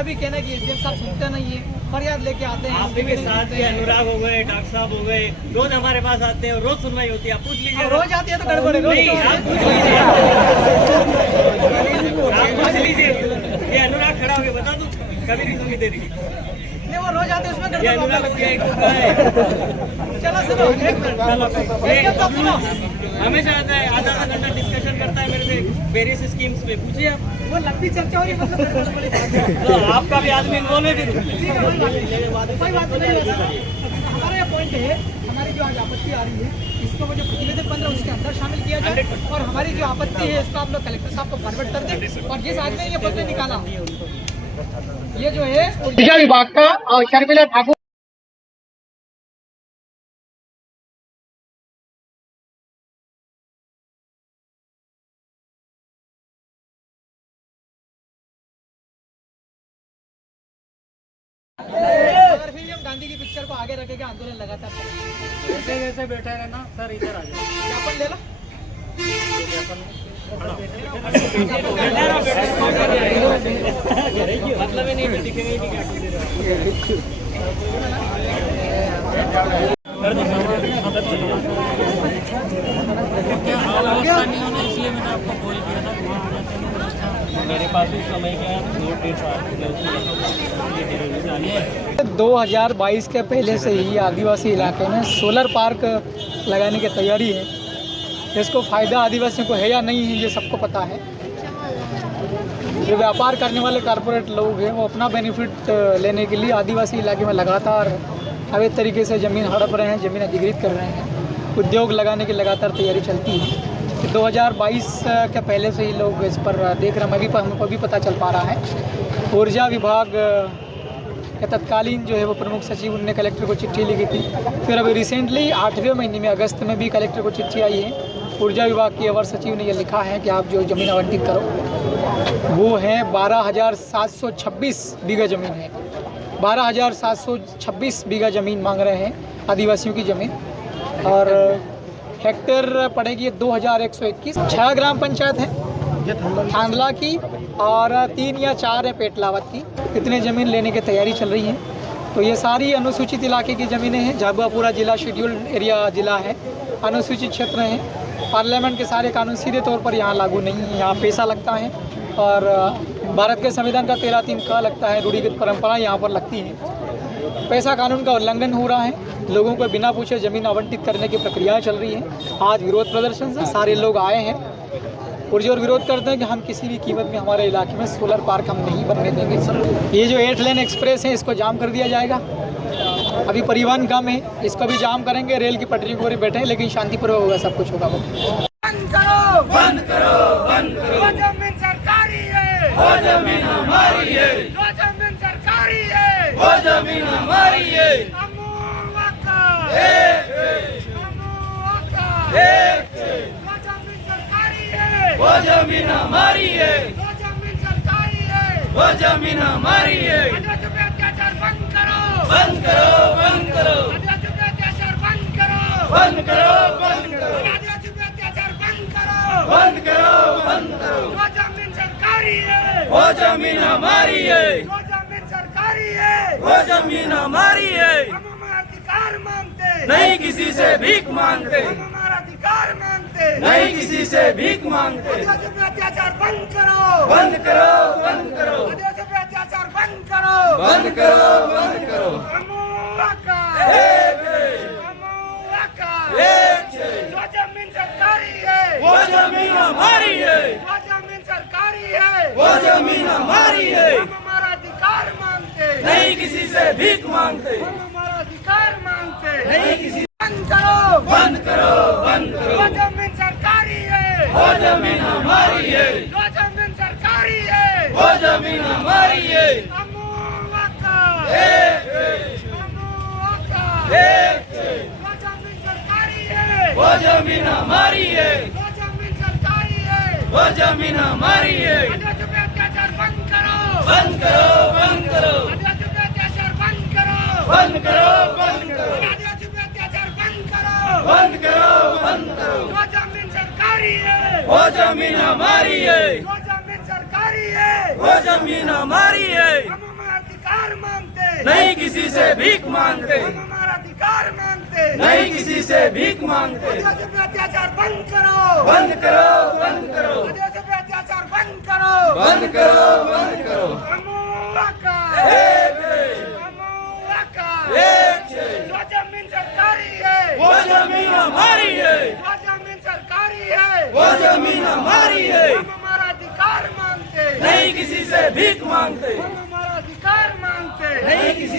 उनका भी कहना है कि एसडीएम साहब सुनते नहीं है, फरियाद लेके आते हैं। आपके साथ भी अनुराग हो गए, डॉक्टर साहब हो गए, रोज हमारे पास आते हैं और रोज सुनवाई होती है। आप पूछ लीजिए। रोज आती है तो गड़बड़ है। नहीं, आप पूछ लीजिए। आप पूछ लीजिए। ये अनुराग खड़ा होके बता दूं, कभी नहीं सुनी दे रही। नहीं, वो रोज आते हैं, उसमें ये अनुराग है। चलो सुनो, एक मिनट, एसडीएम साहब सुनो। हमेशा आता है, आधा घंटा डिस्कशन करता है मेरे से वेरियस स्कीम्स पे। पूछिए आप। वो लंबी चर्चा हो रही है, मतलब तो आपका भी आदमी इन्वॉल्व है फिर। ठीक है, कोई बात नहीं है। हमारा ये पॉइंट है, हमारी जो आज आपत्ति आ रही है, इसको वो जो प्रतिवेदन बन रहा है उसके अंदर शामिल किया जाए, और हमारी जो आपत्ति है इसको आप लोग कलेक्टर साहब को फॉरवर्ड कर दें। और जिस आदमी ने ये पत्र निकाला, ये जो है ऊर्जा विभाग का और शर्मिला ठाकुर, अगर फिर हम गांधी की पिक्चर को आगे रखेगा, आंदोलन लगातार जैसे जैसे बैठे रहना सर, इधर आ जाओ। ज्ञापन ले लो। मतलब ही नहीं दिखेगा ही नहीं। मेरे पास भी समय का 2022 के पहले से ही आदिवासी इलाके में सोलर पार्क लगाने की तैयारी है। इसको फ़ायदा आदिवासियों को है या नहीं है, ये सबको पता है। जो व्यापार करने वाले कॉरपोरेट लोग हैं, वो अपना बेनिफिट लेने के लिए आदिवासी इलाके में लगातार अवैध तरीके से ज़मीन हड़प रहे हैं, ज़मीन अधिग्रहित कर रहे हैं। उद्योग लगाने की लगातार तैयारी चलती है। 2022 के पहले से ही लोग इस पर देख रहे हैं। हमको भी पता चल पा रहा है। ऊर्जा विभाग के तत्कालीन जो है वो प्रमुख सचिव, उनने कलेक्टर को चिट्ठी लिखी थी। फिर अभी रिसेंटली 8वें महीने में अगस्त में भी कलेक्टर को चिट्ठी आई है। ऊर्जा विभाग के अवर सचिव ने यह लिखा है कि आप जो ज़मीन आवंटित करो, वो है 12,726 बीघा ज़मीन है। 12,726 बीघा ज़मीन मांग रहे हैं आदिवासियों की ज़मीन, और हेक्टेयर पड़ेगी 2,121। 6 ग्राम पंचायत है थांदला की, और 3 या 4 है पेटलावत की। इतने ज़मीन लेने की तैयारी चल रही है। तो ये सारी अनुसूचित इलाके की ज़मीनें हैं। झाबुआ पूरा जिला शेड्यूल्ड एरिया जिला है, अनुसूचित क्षेत्र हैं। पार्लियामेंट के सारे कानून सीधे तौर पर यहाँ लागू नहीं है। यहाँ पैसा लगता है, और भारत के संविधान का 13(3) का लगता है। रूढ़िगत परंपरा यहाँ पर लगती है। पैसा कानून का उल्लंघन हो रहा है। लोगों को बिना पूछे ज़मीन आवंटित करने की प्रक्रियाएँ चल रही हैं। आज विरोध प्रदर्शन से सारे लोग आए हैं, पुरजोर विरोध करते हैं कि हम किसी भी कीमत में हमारे इलाके में सोलर पार्क हम नहीं बनने देंगे। ये जो 8 लेन एक्सप्रेस है, इसको जाम कर दिया जाएगा। अभी परिवहन कम है, इसको भी जाम करेंगे। रेल की पटरी पर बैठे हैं, लेकिन शांतिपूर्वक होगा, सब कुछ होगा। बंद करो, बंद करो, बंद करो। वो जमीन सरकारी है, वो जमीन हमारी है। वो जमीन सरकारी है, वो जमीन हमारी है। अमूल का एक, अमूल का एक। वो जमीन सरकारी है, वो जमीन हमारी है। वो जमीन सरकारी है, वो जमीन हमारी है। आदिवासियों पे अत्याचार बंद करो, बंद करो, बंद करो। आदिवासियों पे अत्याचार बंद करो, बंद करो, बंद करो। आदिवासियों पे अत्याचार बंद करो, बंद करो, बंद करो। वो जमीन सरकारी है, वो जमीन हमारी है। वो जमीन सरकारी है, वो जमीन हमारी है। हम हमारा अधिकार मांगते, नहीं किसी से भीख मांगते। हम हमारा अधिकार मांगते, नहीं किसी से भीख मांगते। आदिवासियों पे अत्याचार बंद करो, बंद करो, बंद करो। आदिवासियों पे अत्याचार बंद करो, बंद करो, बंद करो। अमूला का एक, अमूला का एक। वो जमीन सरकारी है, वो जमीन हमारी है। वो जमीन सरकारी है, वो जमीन हमारी है। हम हमारा अधिकार मांगते, नहीं किसी से भीख मांगते। हम हमारा अधिकार मांगते, नहीं किसी। बंद करो, बंद करो, बंद करो। वो जमीन सरकारी है, वो जमीन हमारी है। वो जमीन सरकारी है, वो जमीन हमारी है। अमूला का एक, अमूला का एक। वो जमीन सरकारी है, वो जमीन हमारी है। वो जमीन सरकारी है, वो जमीन हमारी है। आदिवासियों पे अत्याचार बंद करो, बंद करो, बंद करो। आदिवासियों पे अत्याचार बंद करो, बंद करो, बंद करो। आदिवासियों पे अत्याचार बंद करो, बंद करो, बंद करो। वो जमीन सरकारी है, वो जमीन हमारी है। वो जमीन सरकारी है, वो जमीन हमारी है। अधिकार मांगते, नहीं किसी से भीख मांगते, हम हमारा अधिकार मांगते, नहीं किसी से भीख मांगते। आदिवासियों पे अत्याचार बंद करो, बंद करो, बंद करो, आदिवासियों पे अत्याचार बंद करो, बंद करो, बंद करो। अमुआका, अमुआका, जो जमीन सरकारी है, वो जमीन हमारी है, जो जमीन सरकारी है, वो जमीन हमारी है। हम हमारा अधिकार मांगते, नहीं किसी से भीख मांगते, हम हमारा अधिकार मांगते, नहीं किसी